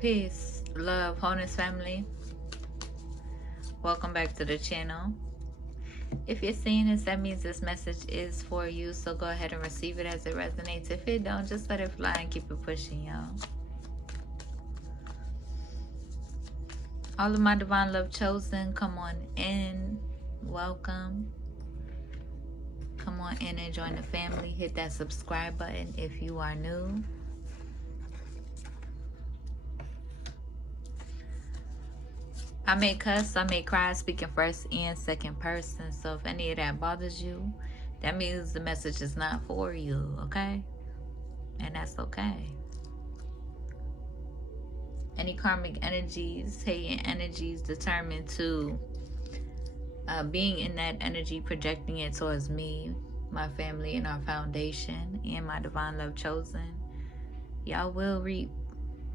Peace, love, wholeness, family. Welcome back to the channel. If you're seeing this, that means this message is for you. So go ahead and receive it as it resonates. If it don't, just let it fly and keep it pushing, y'all. All of my divine love chosen, come on in. Welcome. Come on in and join the family. Hit that subscribe button if you are new. I may cuss, I may cry, speaking first and second person. So if any of that bothers you, that means the message is not for you, okay? And that's okay. Any karmic energies, hating energies determined to being in that energy, projecting it towards me, my family, and our foundation, and my divine love chosen, y'all will reap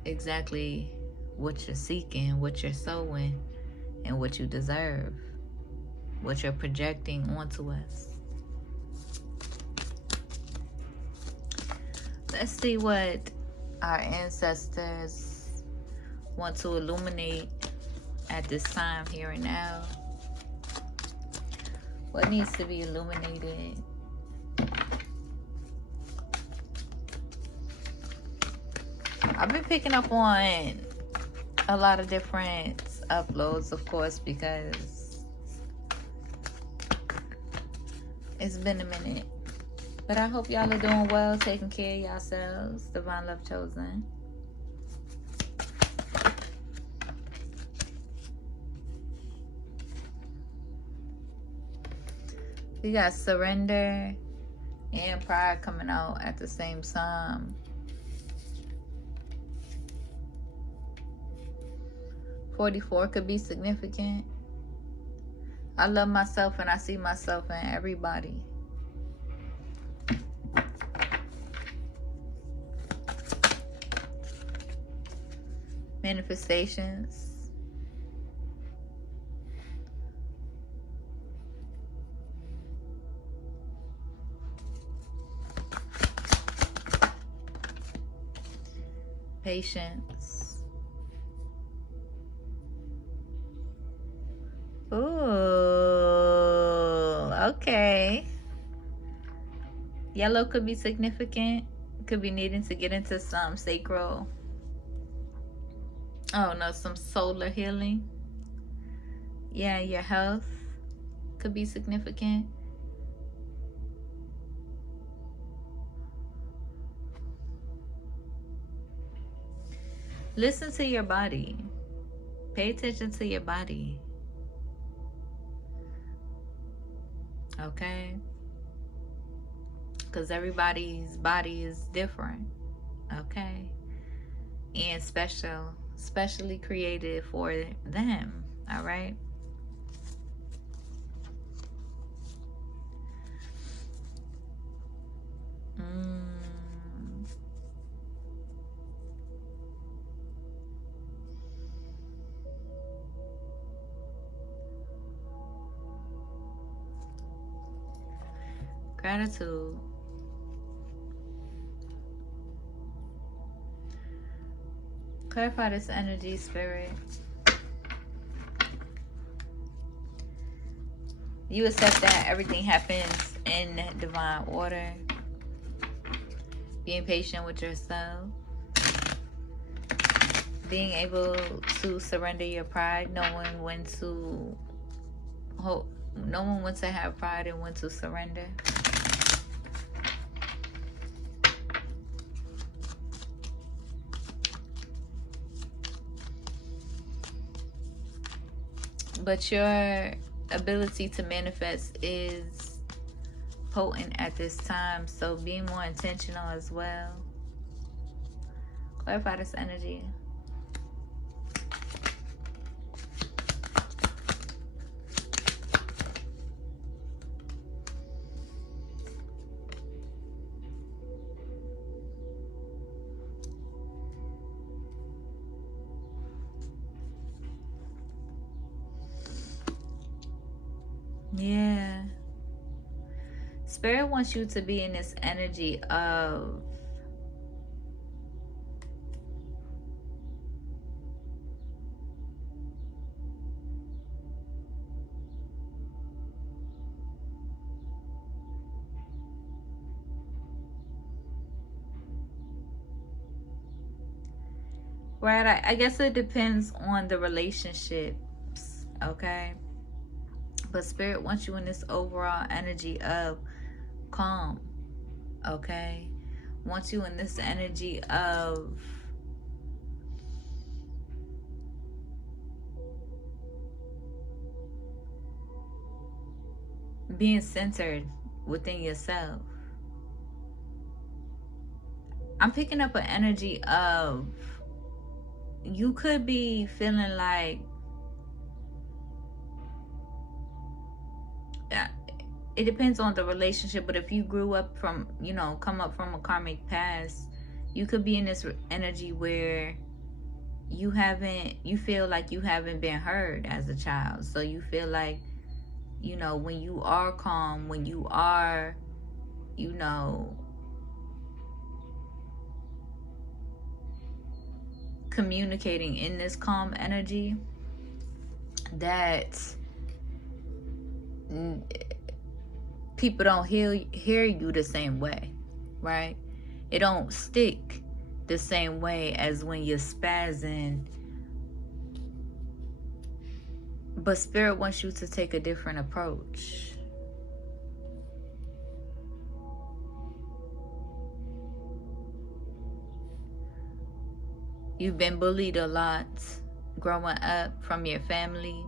exactly what you're seeking, what you're sowing, and what you deserve, what you're projecting onto us. Let's see what our ancestors want to illuminate at this time, here and now. What needs to be illuminated? I've been picking up on a lot of different uploads, of course, because it's been a minute. But I hope y'all are doing well, taking care of yourselves. Divine love chosen. We got surrender and pride coming out at the same time. 44 could be significant. I love myself and I see myself in everybody. Manifestations. Patience. Ooh, okay. Yellow could be significant. Could be needing to get into some sacral. Oh no, some solar healing. Yeah, your health could be significant. Listen to your body. Pay attention to your body. Okay? Because everybody's body is different. Okay? And specially created for them. All right? Gratitude. Clarify this energy, spirit. You accept that everything happens in divine order. Being patient with yourself. Being able to surrender your pride, knowing when to have pride and when to surrender. But your ability to manifest is potent at this time, so be more intentional as well. Clarify this energy. Yeah. Spirit wants you to be in this energy of Right? I guess it depends on the relationships, okay? But Spirit wants you in this overall energy of calm, okay? Wants you in this energy of being centered within yourself. I'm picking up an energy of, you could be feeling like, it depends on the relationship, but if you grew up from, come up from a karmic past, you could be in this energy where you feel like you haven't been heard as a child. So you feel like, when you are calm, when you are, communicating in this calm energy, that people don't hear you the same way, right? It don't stick the same way as when you're spazzing. But Spirit wants you to take a different approach. You've been bullied a lot growing up from your family.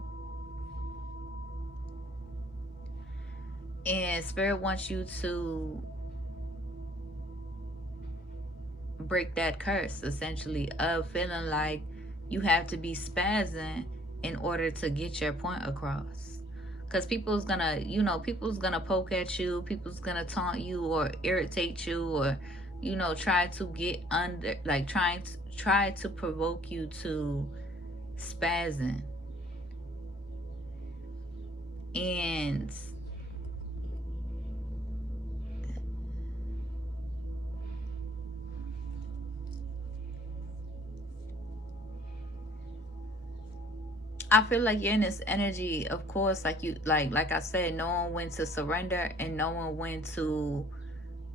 And Spirit wants you to break that curse, essentially, of feeling like you have to be spazzing in order to get your point across. Because people's gonna poke at you, people's gonna taunt you or irritate you, or try to get under, like try to provoke you to spazzing. And I feel like you're in this energy, of course, like I said, knowing when to surrender and knowing when to,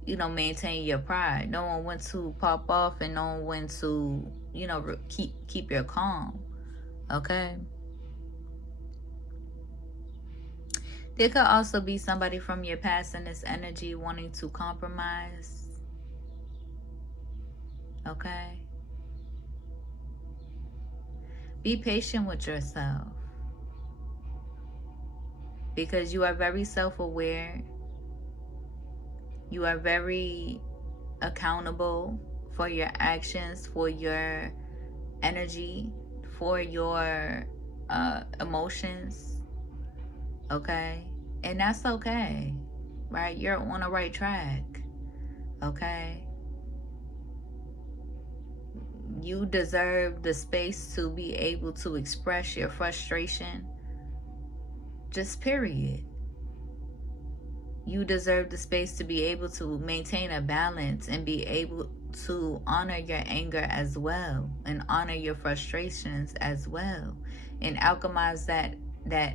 maintain your pride, knowing when to pop off and knowing when to, keep your calm. Okay. There could also be somebody from your past in this energy wanting to compromise. Okay. Be patient with yourself, because you are very self-aware. You are very accountable for your actions, for your energy, for your emotions. Okay? And that's okay, right? You're on the right track. Okay? You deserve the space to be able to express your frustration. Just period. You deserve the space to be able to maintain a balance and be able to honor your anger as well, and honor your frustrations as well, and alchemize that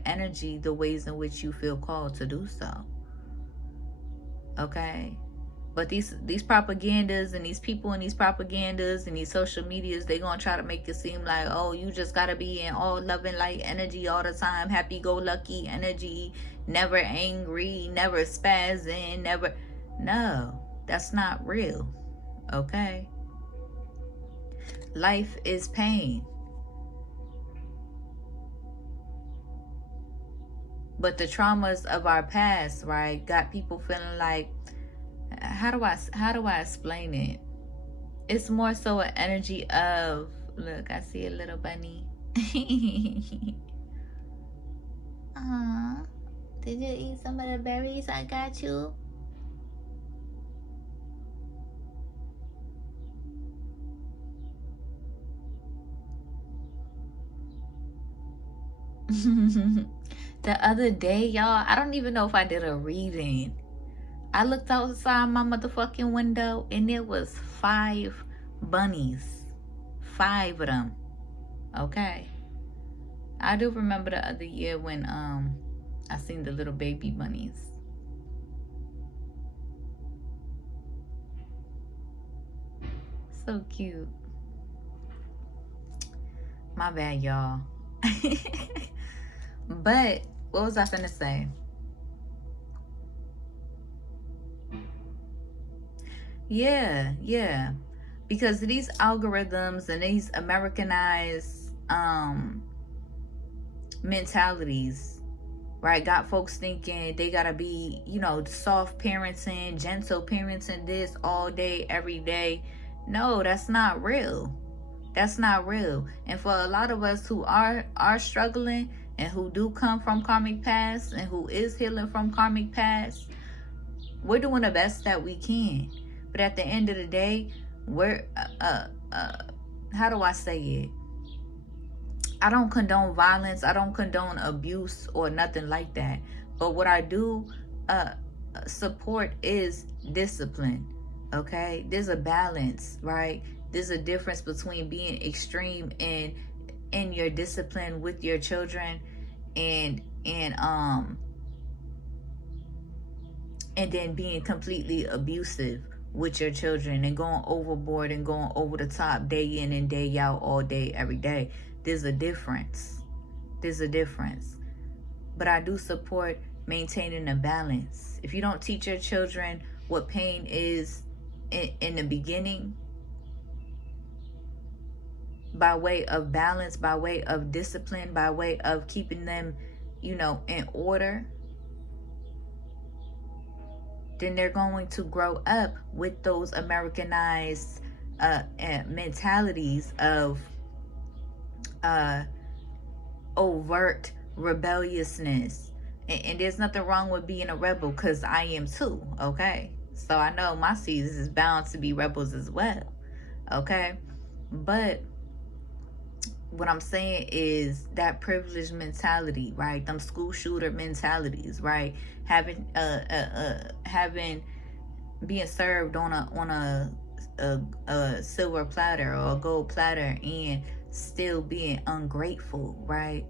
energy the ways in which you feel called to do so. Okay? But these propagandas and these people and these propagandas and these social medias, they gonna try to make it seem like, oh, you just gotta be in all love and light energy all the time, happy-go-lucky energy, never angry, never spazzing, never. No, that's not real. Okay? Life is pain. But the traumas of our past, right, got people feeling like, how do I explain it? It's more so an energy of, look, I see a little bunny. Aww. Did you eat some of the berries I got you? The other day, y'all, I don't even know if I did a reading. I looked outside my motherfucking window and there was 5 bunnies. 5 of them. Okay. I do remember the other year when I seen the little baby bunnies. So cute. My bad, y'all. But what was I finna say? Yeah. Because these algorithms and these Americanized mentalities, right, got folks thinking they gotta be, soft parenting, gentle parenting, this all day, every day. No, that's not real. That's not real. And for a lot of us who are struggling and who do come from karmic past and who is healing from karmic past, we're doing the best that we can. But at the end of the day, we're how do I say it? I don't condone violence. I don't condone abuse or nothing like that. But what I do support is discipline. Okay, there's a balance, right? There's a difference between being extreme in your discipline with your children, and and then being completely abusive with your children and going overboard and going over the top day in and day out, all day, every day. There's a difference. There's a difference. But I do support maintaining a balance. If you don't teach your children what pain is in the beginning, by way of balance, by way of discipline, by way of keeping them, in order, then they're going to grow up with those Americanized mentalities of overt rebelliousness. And there's nothing wrong with being a rebel, because I am too, okay? So I know my seeds is bound to be rebels as well, okay? But what I'm saying is that privileged mentality, right? Them school shooter mentalities, right? Having being served on a silver platter or a gold platter and still being ungrateful, right?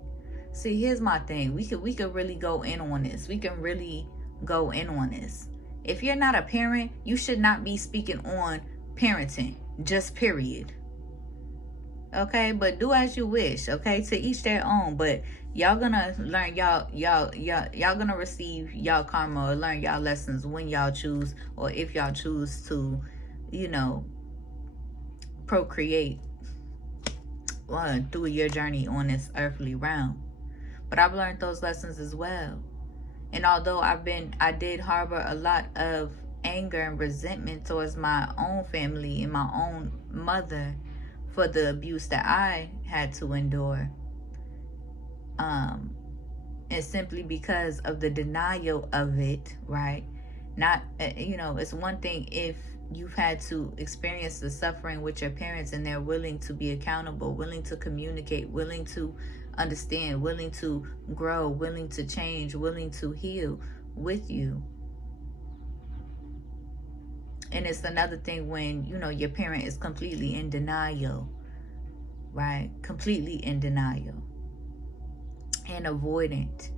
See, here's my thing. We could really go in on this. We can really go in on this. If you're not a parent, you should not be speaking on parenting, just period. Okay, but do as you wish. Okay, to each their own. But y'all gonna learn y'all gonna receive y'all karma or learn y'all lessons when y'all choose, or if y'all choose to, procreate through your journey on this earthly realm. But I've learned those lessons as well. And although I did harbor a lot of anger and resentment towards my own family and my own mother for the abuse that I had to endure. And simply because of the denial of it, right? Not, it's one thing if you've had to experience the suffering with your parents and they're willing to be accountable, willing to communicate, willing to understand, willing to grow, willing to change, willing to heal with you. And it's another thing when, your parent is completely in denial, right? Completely in denial and avoidant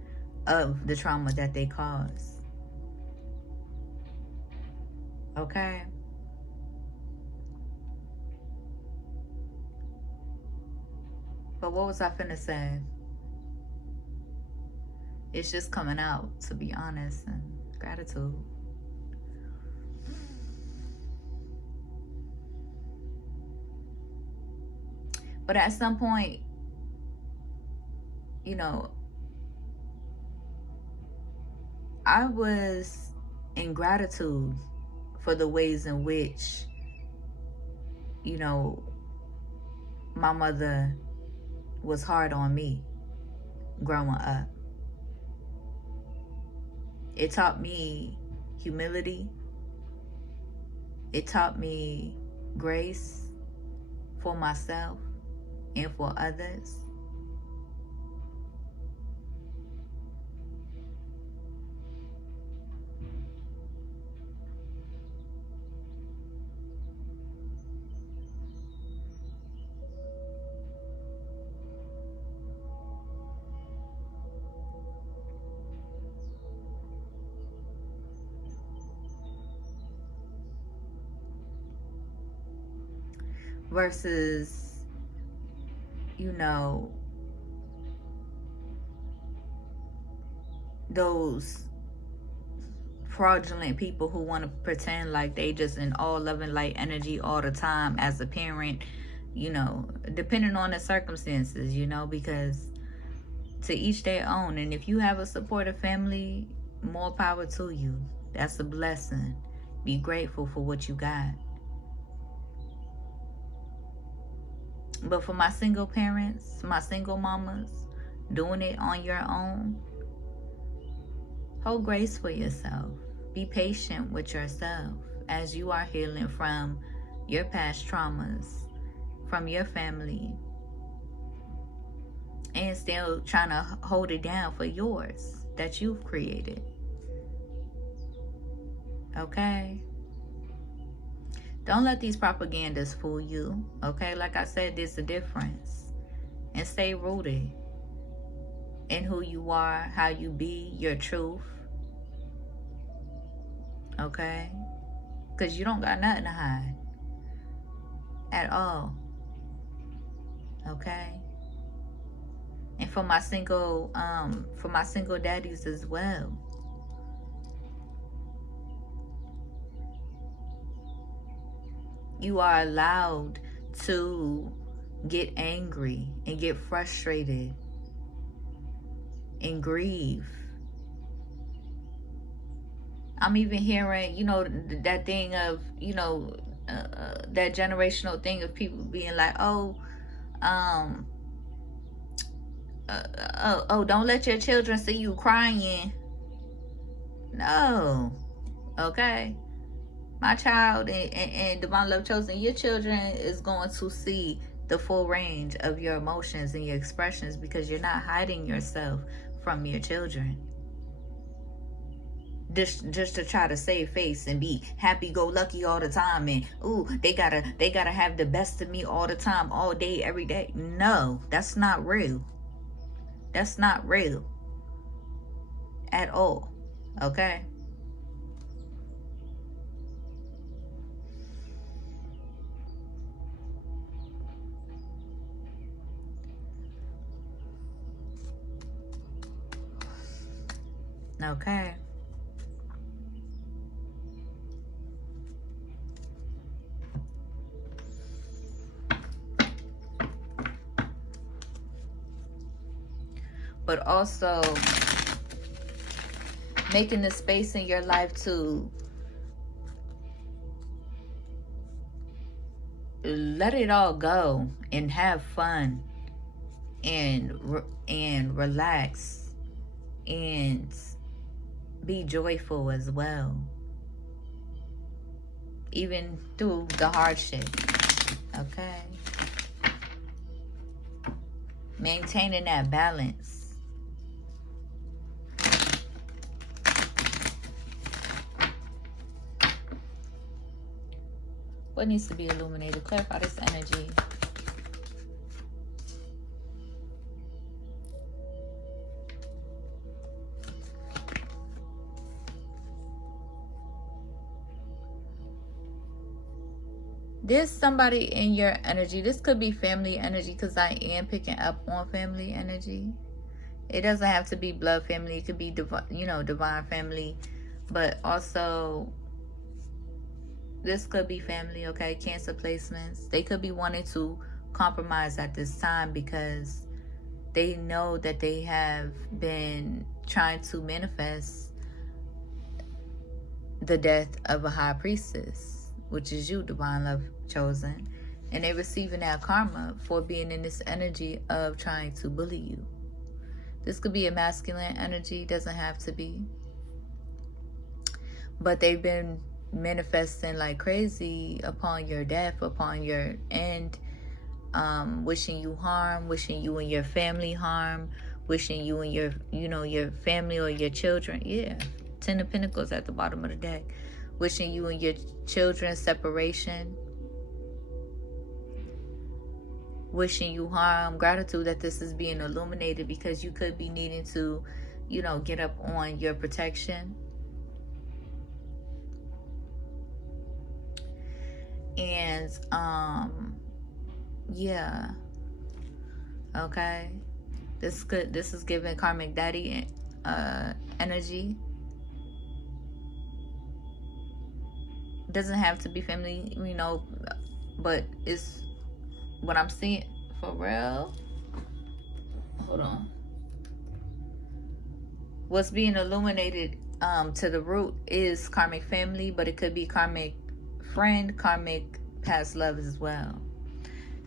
of the trauma that they cause. Okay? But what was I finna say? It's just coming out, to be honest, and gratitude. But at some point, I was in gratitude for the ways in which, my mother was hard on me growing up. It taught me humility. It taught me grace for myself and for others. Versus you know, those fraudulent people who want to pretend like they just in all love and light energy all the time as a parent, you know, depending on the circumstances, you know, because to each their own. And if you have a supportive family, more power to you. That's a blessing. Be grateful for what you got. But for my single parents, my single mamas, doing it on your own, hold grace for yourself. Be patient with yourself as you are healing from your past traumas, from your family, and still trying to hold it down for yours that you've created. Okay? Don't let these propagandas fool you. Okay? Like I said, there's a difference. And stay rooted in who you are, how you be, your truth. Okay? Because you don't got nothing to hide. At all. Okay? And for my single daddies as well. You are allowed to get angry and get frustrated and grieve. I'm even hearing, you know, that thing of, you know, that generational thing of people being like, oh, don't let your children see you crying. No. Okay? My child and Divine Love Chosen, your children is going to see the full range of your emotions and your expressions because you're not hiding yourself from your children. Just to try to save face and be happy-go-lucky all the time and ooh, they gotta have the best of me all the time, all day, every day. No, that's not real. That's not real at all. Okay? Okay. But also making the space in your life to let it all go and have fun and relax and be joyful as well, even through the hardship. Okay? Maintaining that balance. What needs to be illuminated? Clarify this energy. There's somebody in your energy. This could be family energy because I am picking up on family energy. It doesn't have to be blood family. It could be divine family, but also this could be family. Okay, Cancer placements. They could be wanting to compromise at this time because they know that they have been trying to manifest the death of a high priestess, which is you, Divine Love Chosen, and they're receiving that karma for being in this energy of trying to bully you. This could be a masculine energy, doesn't have to be, but they've been manifesting like crazy upon your death, upon your end, wishing you harm, wishing you and your family harm, wishing you and your family or your children. Yeah, 10 of Pentacles at the bottom of the deck. Wishing you and your children separation. Wishing you harm. Gratitude that this is being illuminated because you could be needing to, get up on your protection. And, yeah. Okay, this is giving karmic daddy energy. Doesn't have to be family, but it's what I'm seeing for real. Hold on. What's being illuminated to the root is karmic family, but it could be karmic friend, karmic past love as well.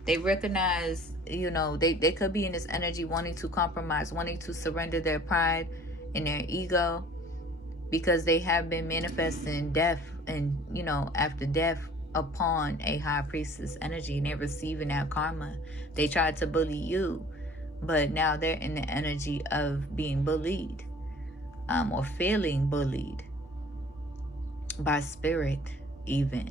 They recognize, they could be in this energy wanting to compromise, wanting to surrender their pride and their ego, because they have been manifesting death and, after death upon a high priestess energy, and they're receiving that karma. They tried to bully you, but now they're in the energy of being bullied, or feeling bullied by spirit even.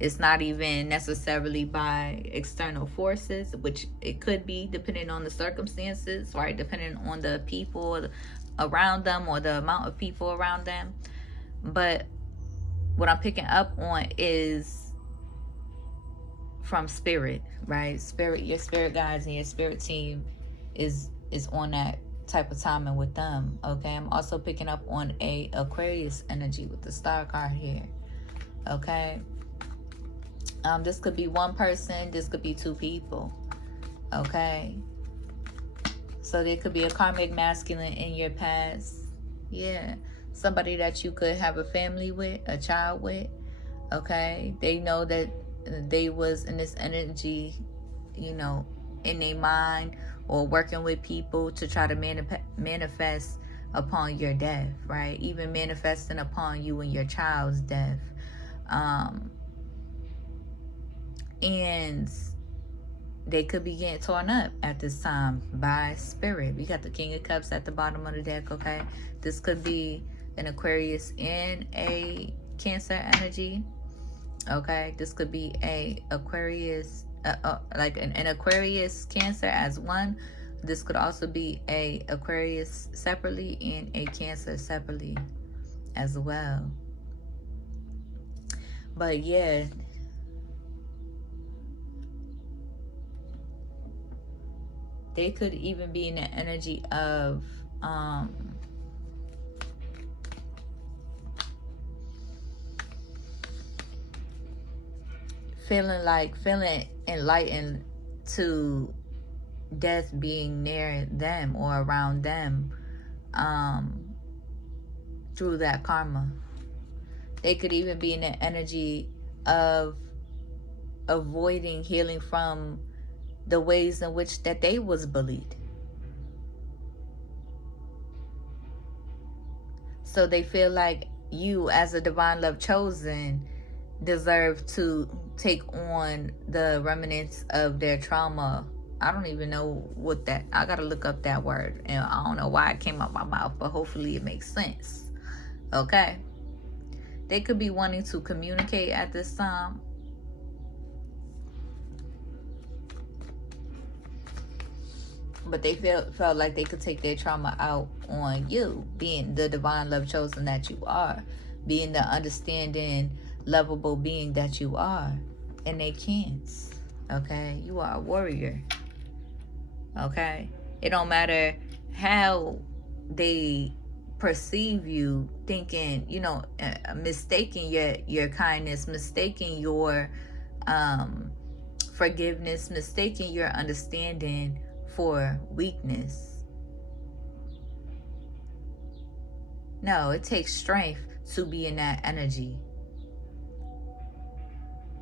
It's not even necessarily by external forces, which it could be depending on the circumstances, right? Depending on the people around them or the amount of people around them. But what I'm picking up on is from spirit, right? Spirit, your spirit guides and your spirit team is on that type of timing with them. Okay, I'm also picking up on a Aquarius energy with the star card here. Okay, this could be one person, this could be two people. Okay, so there could be a karmic masculine in your past. Yeah, somebody that you could have a family with, a child with. Okay, they know that they was in this energy, in their mind, or working with people to try to manifest upon your death, right? Even manifesting upon you and your child's death. And they could be getting torn up at this time by spirit. We got the King of Cups at the bottom of the deck, okay? This could be an Aquarius and a Cancer energy, okay? This could be a Aquarius, like an Aquarius Cancer as one. This could also be a Aquarius separately and a Cancer separately as well. But yeah, they could even be in the energy of feeling enlightened to death being near them or around them through that karma. They could even be in the energy of avoiding healing from the ways in which that they was bullied. So they feel like you, as a divine love chosen, deserve to take on the remnants of their trauma. I don't even know what that, I gotta look up that word, and I don't know why it came out my mouth, but hopefully it makes sense. Okay, they could be wanting to communicate at this time. But they felt like they could take their trauma out on you, being the divine love chosen that you are, being the understanding, lovable being that you are. And they can't. Okay, you are a warrior. Okay, it don't matter how they perceive you, thinking, mistaking your kindness, mistaking your forgiveness, mistaking your understanding for weakness. No, it takes strength to be in that energy.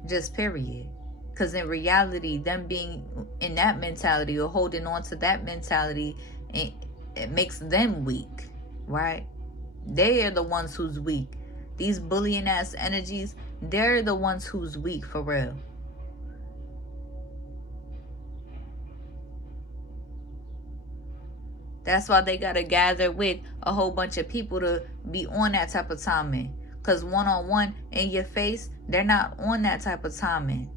Just period. Because in reality, them being in that mentality or holding on to that mentality, it makes them weak, right? They are the ones who's weak. These bullying ass energies, they're the ones who's weak for real. That's why they gotta gather with a whole bunch of people to be on that type of timing. Because one-on-one in your face, they're not on that type of timing.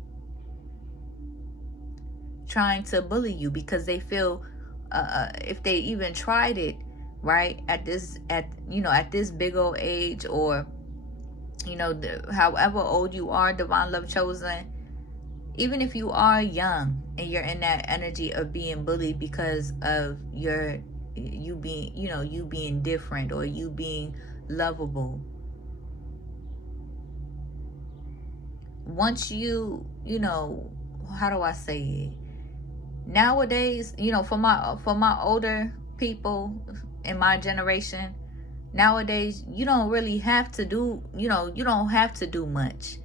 Trying to bully you because they feel if they even tried it, right, at this big old age, or however old you are, divine love chosen, Even if you are young and you're in that energy of being bullied because of you being, you being different or you being lovable. Once how do I say it? Nowadays, for my older people in my generation, nowadays you don't really have to do, you don't have to do much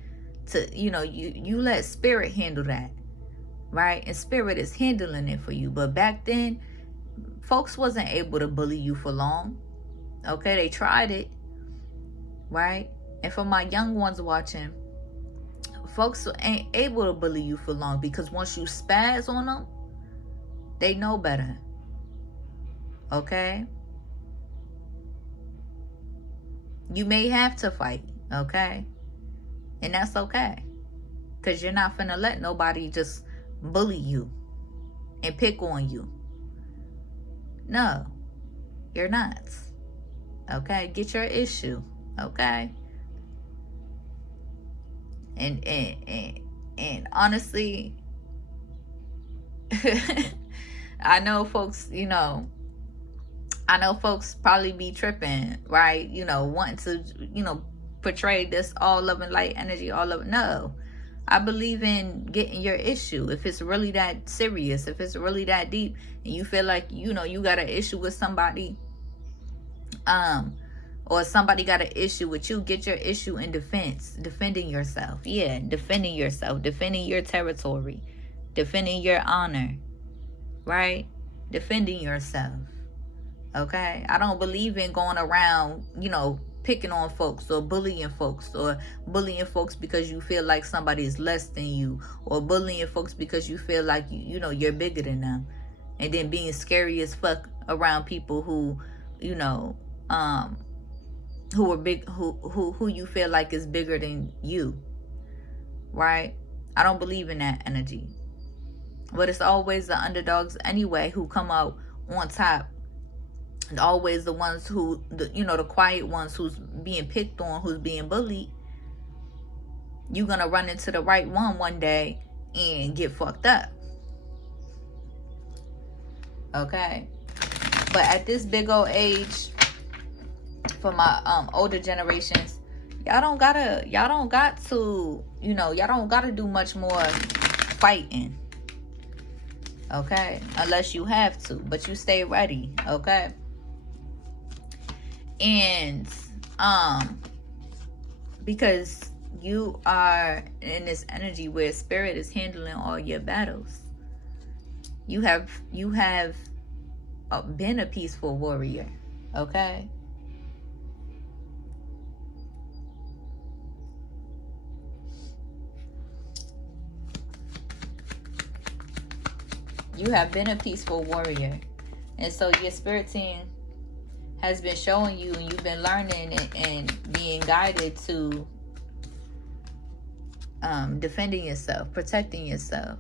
to, you let spirit handle that, right? And spirit is handling it for you. But back then, folks wasn't able to bully you for long. Okay, they tried it, right? And for my young ones watching, folks ain't able to bully you for long, because once you spaz on them, they know better. Okay? You may have to fight, okay? And that's okay. Because you're not finna let nobody just bully you and pick on you. No, you're not. Okay? Get your issue, okay? And honestly, I know folks, probably be tripping, right? Wanting to, portray this all love and light energy, all of no. I believe in getting your issue. If it's really that serious, if it's really that deep, and you feel like, you got an issue with somebody, or somebody got an issue with you, get your issue in defense. Defending yourself. Yeah, defending yourself. Defending your territory. Defending your honor. Right? Defending yourself. Okay? I don't believe in going around, picking on folks or bullying folks because you feel like somebody is less than you, or bullying folks because you feel like you're bigger than them, and then being scary as fuck around people who who are big, who you feel like is bigger than you, right? I don't believe in that energy. But it's always the underdogs anyway who come out on top. And always the ones who, the quiet ones who's being picked on, who's being bullied. You're going to run into the right one day and get fucked up. Okay? But at this big old age, for my older generations, y'all don't got to, y'all don't got to do much more fighting. Okay? Unless you have to. But you stay ready. Okay? And because you are in this energy where spirit is handling all your battles. You have been a peaceful warrior. Okay? You have been a peaceful warrior. And so your spirit team has been showing you, and you've been learning and being guided to defending yourself, protecting yourself.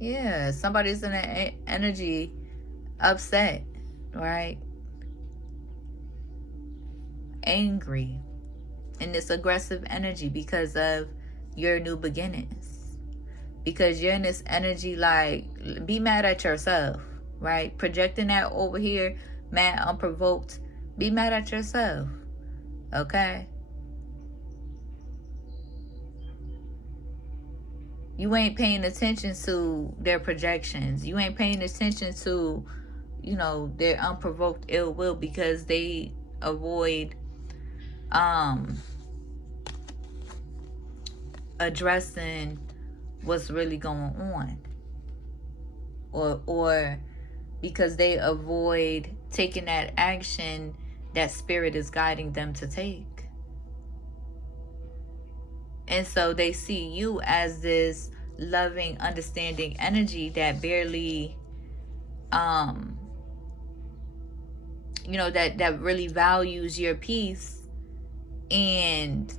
Yeah, somebody's in an energy upset, right? Angry, in this aggressive energy because of your new beginnings. Because you're in this energy like, be mad at yourself, right? Projecting that over here, mad, unprovoked. Be mad at yourself, okay? You ain't paying attention to their projections. You ain't paying attention to, their unprovoked ill will, because they avoid addressing what's really going on, or because they avoid taking that action that spirit is guiding them to take. And so they see you as this loving, understanding energy that barely that really values your peace, and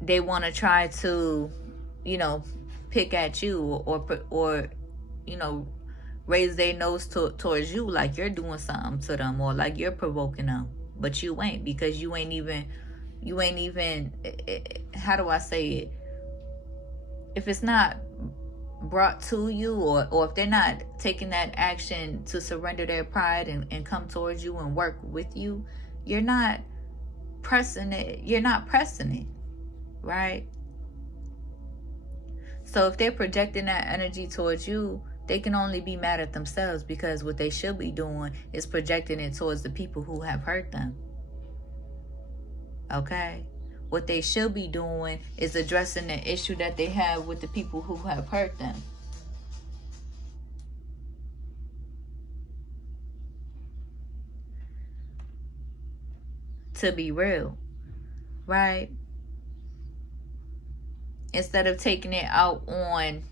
they want to try to pick at you, or raise their nose towards you, like you're doing something to them, or like you're provoking them. But you ain't, because you ain't even You ain't even, how do I say it? If it's not brought to you, or if they're not taking that action to surrender their pride and come towards you and work with you, you're not pressing it. You're not pressing it, right? So if they're projecting that energy towards you, they can only be mad at themselves, because what they should be doing is projecting it towards the people who have hurt them. Okay? What they should be doing is addressing the issue that they have with the people who have hurt them. To be real, right? Instead of taking it out on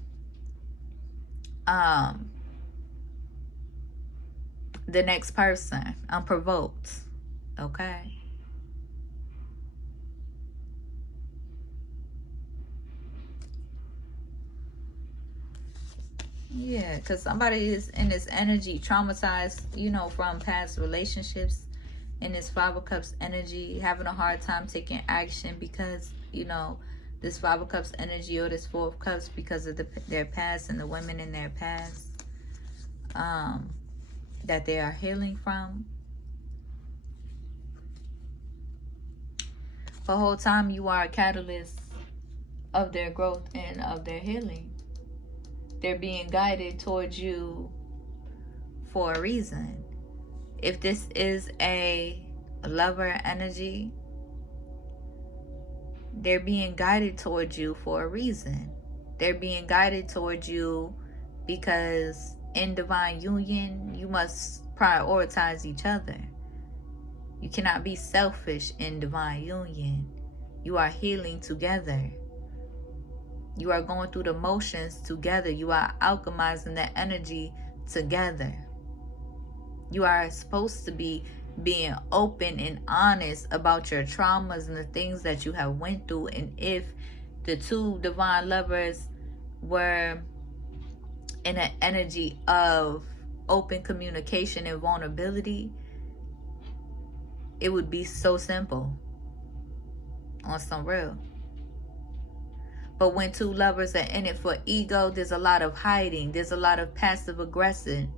the next person, unprovoked. Okay? Yeah, because somebody is in this energy traumatized, from past relationships, in this Five of Cups energy, having a hard time taking action because, this Five of Cups energy, or this Four of Cups, because of their past and the women in their past that they are healing from. The whole time you are a catalyst of their growth and of their healing. They're being guided towards you for a reason. If this is a lover energy, they're being guided towards you for a reason. They're being guided towards you because in divine union, you must prioritize each other. You cannot be selfish in divine union. You are healing together. You are going through the motions together. You are alchemizing the energy together. You are supposed to be being open and honest about your traumas and the things that you have went through. And if the two divine lovers were in an energy of open communication and vulnerability, it would be so simple on some real. But when two lovers are in it for ego, there's a lot of hiding. There's a lot of passive aggression.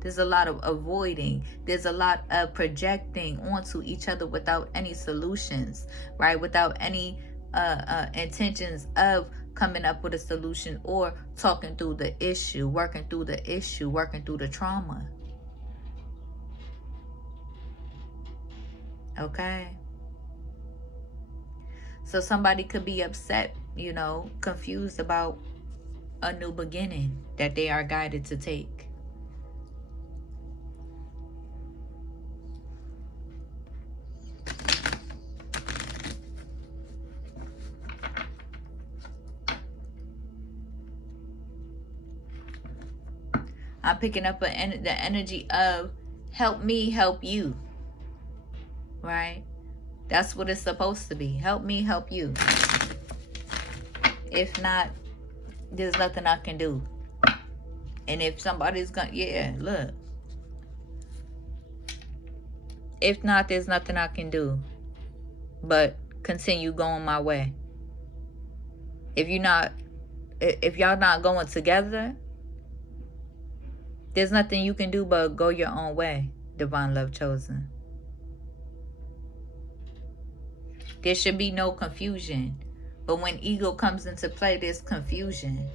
There's a lot of avoiding. There's a lot of projecting onto each other without any solutions, right? Without any intentions of coming up with a solution or talking through the issue, working through the issue, working through the trauma. Okay? So somebody could be upset, confused about a new beginning that they are guided to take. I'm picking up the energy of help me help you, right? That's what it's supposed to be. Help me help you. If not, there's nothing I can do. And if somebody's gonna, look. If not, there's nothing I can do but continue going my way. If y'all not going together, there's nothing you can do but go your own way, divine love chosen. There should be no confusion. But when ego comes into play, there's confusion.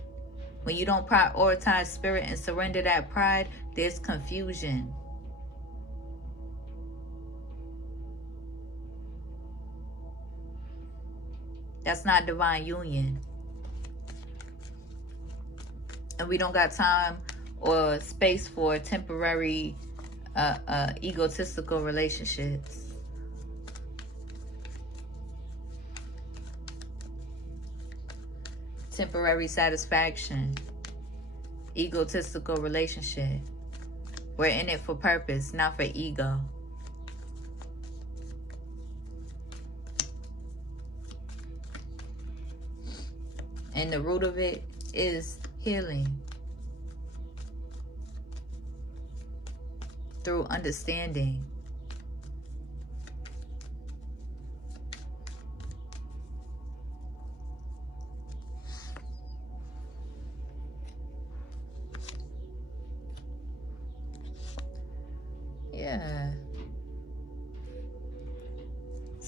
When you don't prioritize spirit and surrender that pride, there's confusion. That's not divine union. And we don't got time or space for temporary egotistical relationships. Temporary satisfaction, egotistical relationship. We're in it for purpose, not for ego. And the root of it is healing through understanding.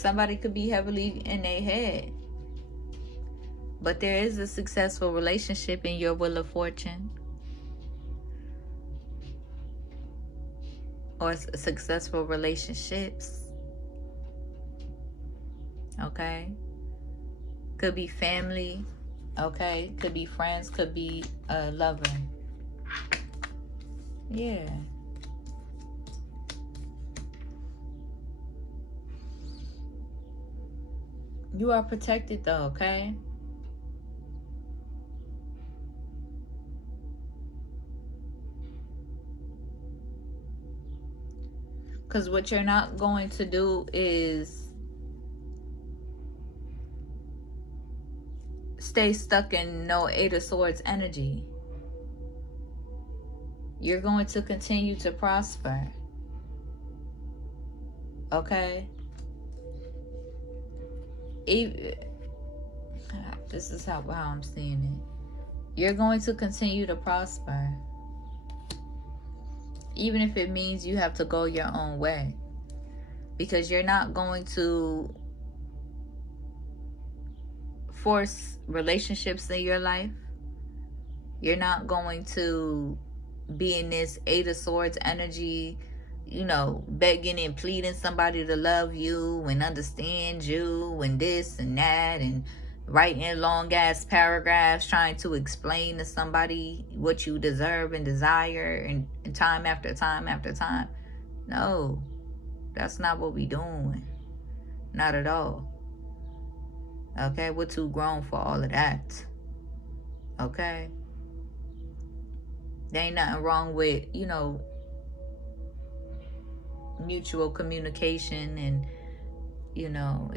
Somebody could be heavily in their head. But there is a successful relationship in your Wheel of Fortune. Or successful relationships. Okay? Could be family. Okay? Could be friends. Could be a lover. Yeah. You are protected though, okay? Because what you're not going to do is stay stuck in no Eight of Swords energy. You're going to continue to prosper. Okay? This is how I'm seeing it. You're going to continue to prosper. Even if it means you have to go your own way. Because you're not going to force relationships in your life. You're not going to be in this Eight of Swords energy, you know, begging and pleading somebody to love you and understand you and this and that, and writing long ass paragraphs trying to explain to somebody what you deserve and desire, and time after time after time. No, that's not what we doing. Not at all. Okay, we're too grown for all of that. Okay? There ain't nothing wrong with, you know, mutual communication and, you know,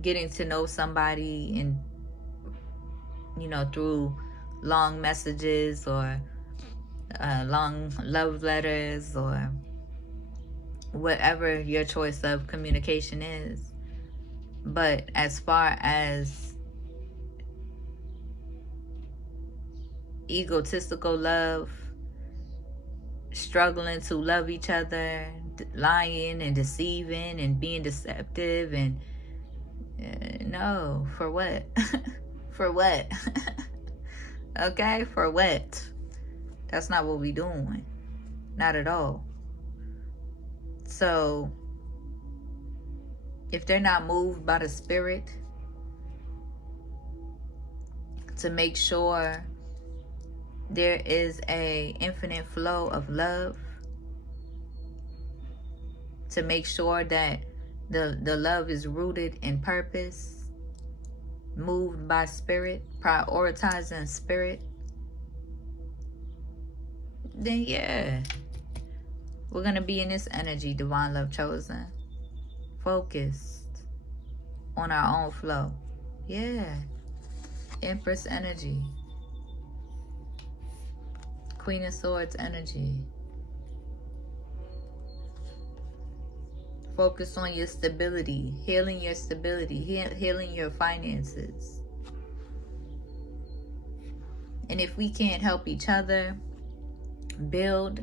getting to know somebody, and, you know, through long messages or long love letters or whatever your choice of communication is. But as far as egotistical love, struggling to love each other, lying and deceiving and being deceptive, and no, for what? For what? Okay, for what? That's not what we doing. Not at all. So if they're not moved by the spirit to make sure there is a infinite flow of love, to make sure that the love is rooted in purpose, moved by spirit, prioritizing spirit, then yeah, we're going to be in this energy, Divine Love Chosen, focused on our own flow. Yeah. Empress energy, Queen of Swords energy. Focus on your stability, healing your stability, healing your finances. And if we can't help each other build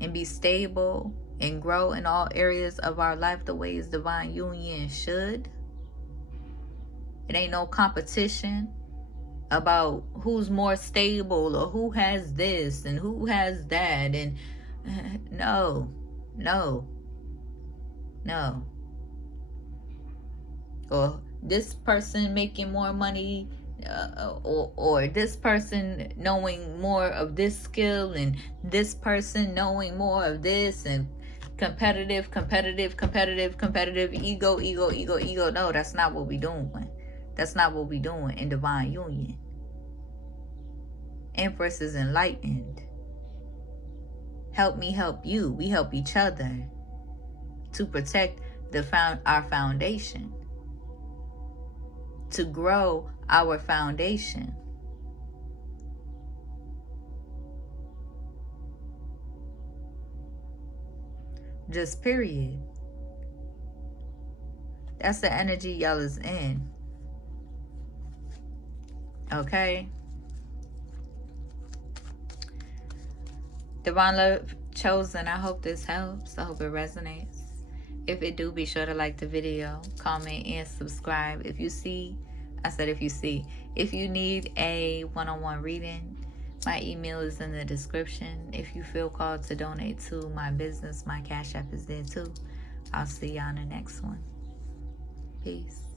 and be stable and grow in all areas of our life the ways divine union should, it ain't no competition about who's more stable or who has this and who has that, and no. Or this person making more money, or this person knowing more of this skill, and this person knowing more of this, and competitive, ego. No, that's not what we doing. That's not what we doing in divine union. Empress is enlightened. Help me help you. We help each other to protect our foundation, to grow our foundation. Just period. That's the energy y'all is in. Okay? Divine Love Chosen, I hope this helps. I hope it resonates. If it do, be sure to like the video, comment, and subscribe. If you need a one-on-one reading, my email is in the description. If you feel called to donate to my business, my Cash App is there too. I'll see y'all in the next one. Peace.